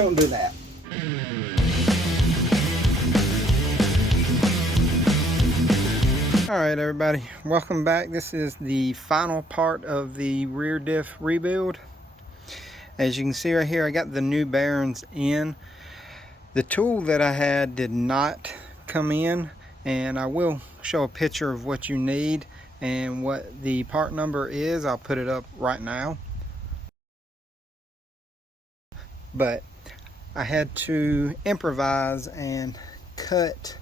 Don't do that. Alright everybody, welcome back. This is the final part of the rear diff rebuild. As you can see right here, I got the new bearings in. The tool that I had did not come in, and I will show a picture of what you need and what the part number is. I'll put it up right now. But I had to improvise and cut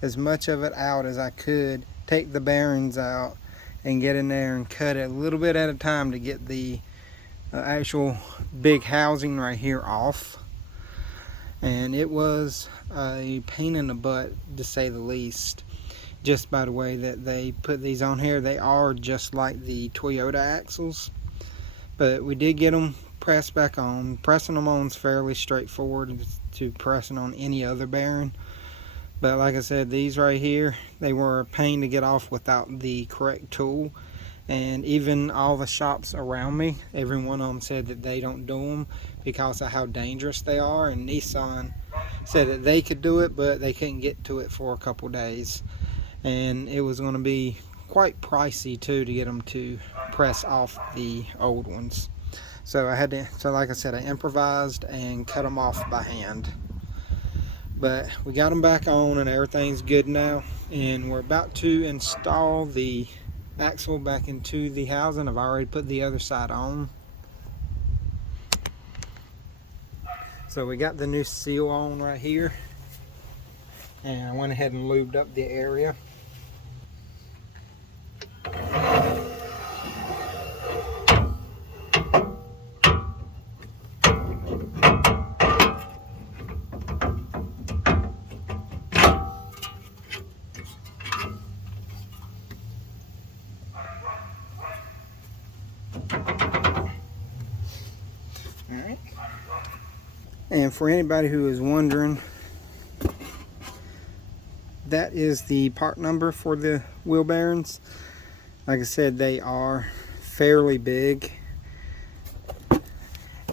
as much of it out as I could, take the bearings out and get in there and cut it a little bit at a time to get the actual big housing right here off. And it was a pain in the butt, to say the least, just by the way that they put these on here. They are just like the Toyota axles, but we did get them pressed back on. Pressing them on is fairly straightforward to pressing on any other bearing, but like I said, these right here, they were a pain to get off without the correct tool. And even all the shops around me, every one of them said that they don't do them because of how dangerous they are. And Nissan said that they could do it, but they couldn't get to it for a couple days. And it was going to be quite pricey too to get them to press off the old ones. So I had to, like I said, I improvised and cut them off by hand. But we got them back on and everything's good now. And we're about to install the axle back into the housing. I've already put the other side on. So we got the new seal on right here, and I went ahead and lubed up the area. Alright. And for anybody who is wondering, that is the part number for the wheel bearings. Like I said, they are fairly big,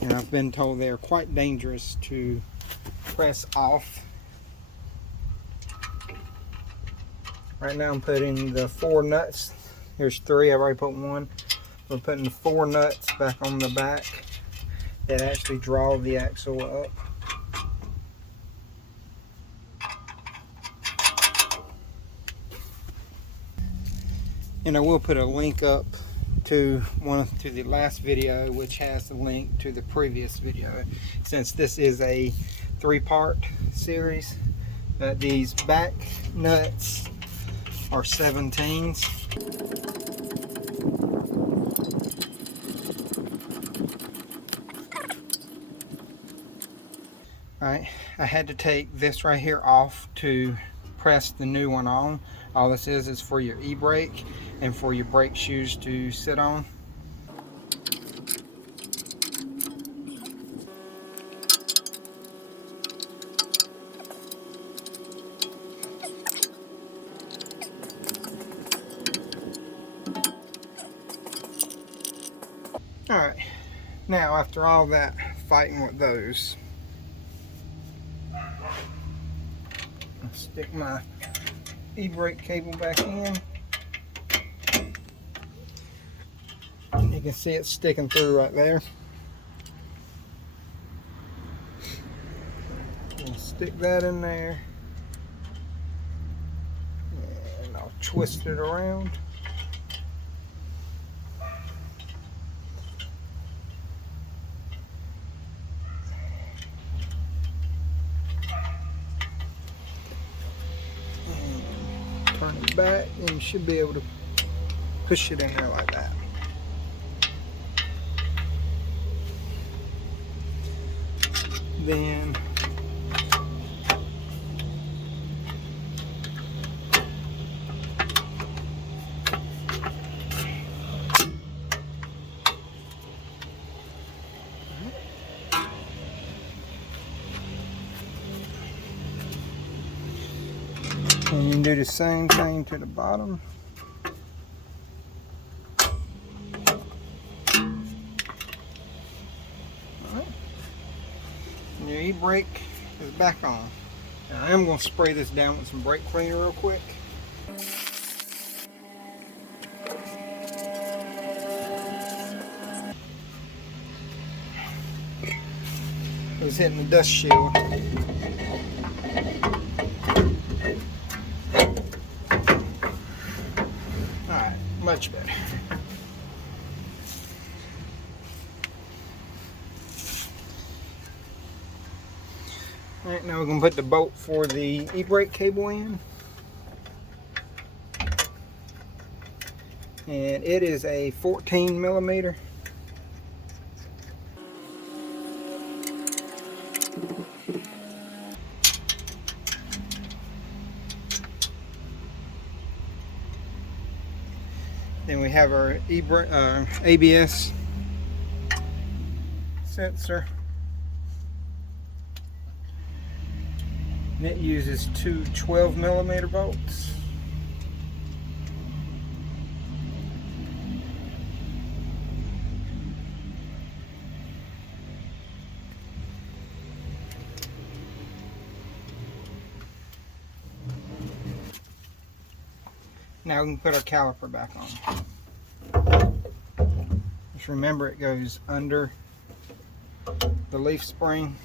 and I've been told they are quite dangerous to press off. Right now I'm putting the 4 nuts. Here's 3, I've already put 1. We're putting the 4 nuts back on the back that actually draw the axle up. And I will put a link up to the last video, which has the link to the previous video, since this is a 3-part series. These back nuts are 17s. Alright, I had to take this right here off to press the new one on. All this is for your e-brake and for your brake shoes to sit on. Alright, now after all that fighting with those, I'll stick my e-brake cable back in. You can see it sticking through right there. I'll stick that in there, and I'll twist it around. Turn it back, and you should be able to push it in there like that. Then and you can do the same thing to the bottom. Your e-brake is back on. Now I am going to spray this down with some brake cleaner real quick. It was hitting the dust shield. Alright, much better. Alright, now we're going to put the bolt for the e-brake cable in. And it is a 14 millimeter. Then we have our ABS sensor. And it uses two 12 millimeter bolts. Now we can put our caliper back on. Just remember it goes under the leaf spring.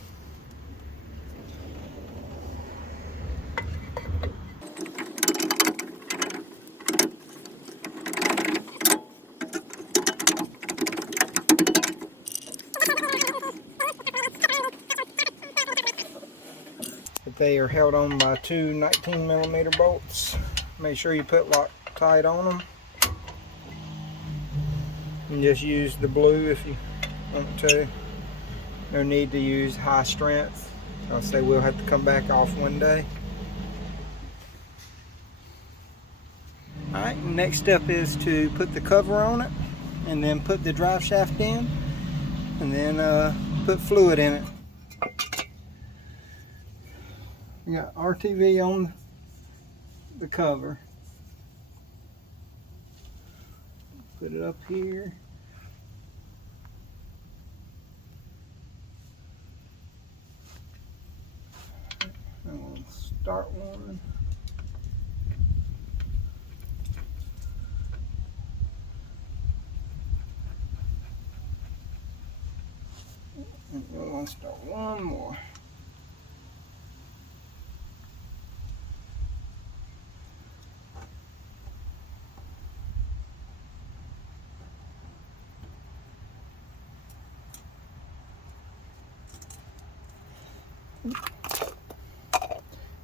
But they are held on by two 19 millimeter bolts. Make sure you put Loctite on them. And just use the blue if you want to. No need to use high strength. I'll say we'll have to come back off one day. Alright, next step is to put the cover on it, and then put the drive shaft in, and then put fluid in it. We got RTV on the cover. Put it up here. I'm going to start one. And we're going to start one more.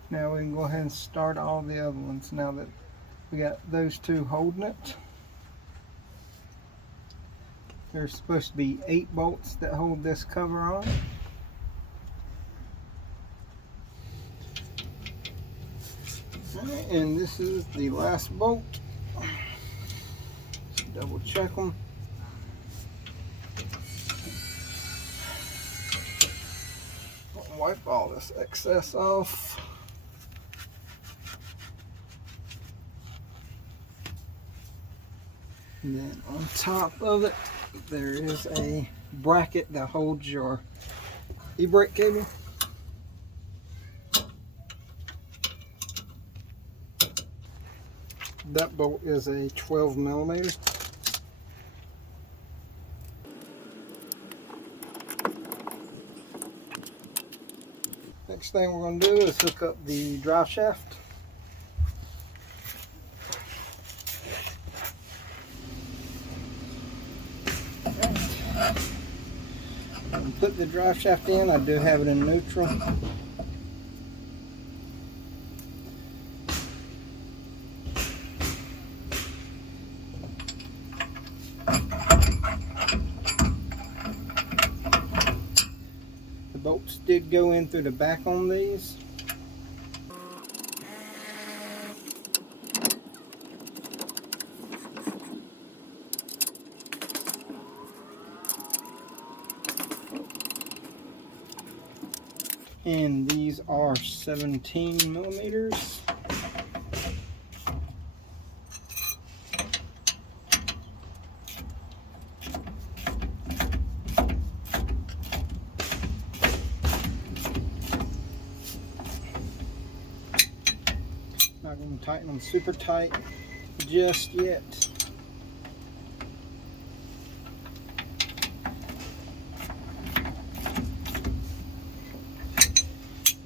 Now we can go ahead and start all the other ones now that we got those two holding it. There's supposed to be 8 bolts that hold this cover on. Alright, and this is the last bolt. Just double check them. Wipe all this excess off. And then on top of it, there is a bracket that holds your e-brake cable. That bolt is a 12 millimeter. Next thing we're going to do is hook up the drive shaft. Put the drive shaft in. I do have it in neutral. The bolts did go in through the back on these. And these are 17 millimeters. don't tighten them super tight just yet.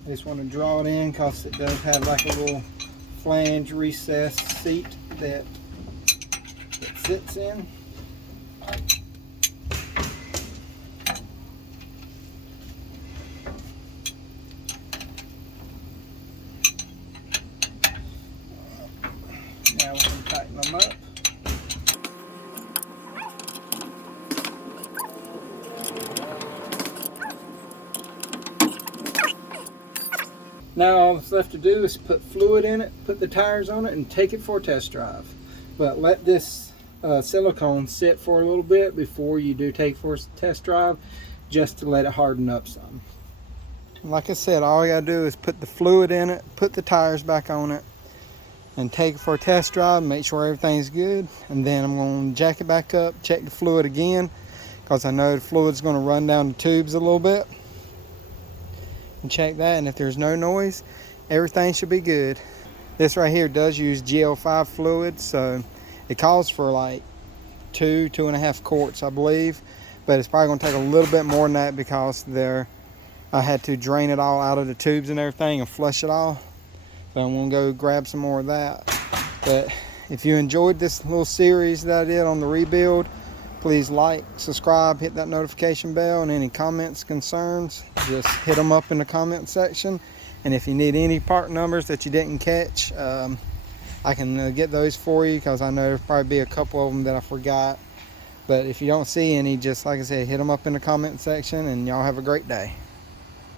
I just want to draw it in because it does have like a little flange recessed seat that it sits in. Now we can tighten them up. Now all that's left to do is put fluid in it, put the tires on it, and take it for a test drive. But let this silicone sit for a little bit before you do take it for a test drive, just to let it harden up some. Like I said, all you gotta do is put the fluid in it, put the tires back on it, and take it for a test drive, make sure everything's good. And then I'm gonna jack it back up, check the fluid again, because I know the fluid's gonna run down the tubes a little bit. And check that, and if there's no noise, everything should be good. This right here does use GL5 fluid, so it calls for like 2.5 quarts, I believe, but it's probably gonna take a little bit more than that because I had to drain it all out of the tubes and everything and flush it all. So I'm gonna go grab some more of that. But if you enjoyed this little series that I did on the rebuild, please like, subscribe, hit that notification bell, and any comments, concerns, just hit them up in the comment section. And if you need any part numbers that you didn't catch, I can get those for you, because I know there'll probably be a couple of them that I forgot. But if you don't see any, just like I said, hit them up in the comment section, and y'all have a great day.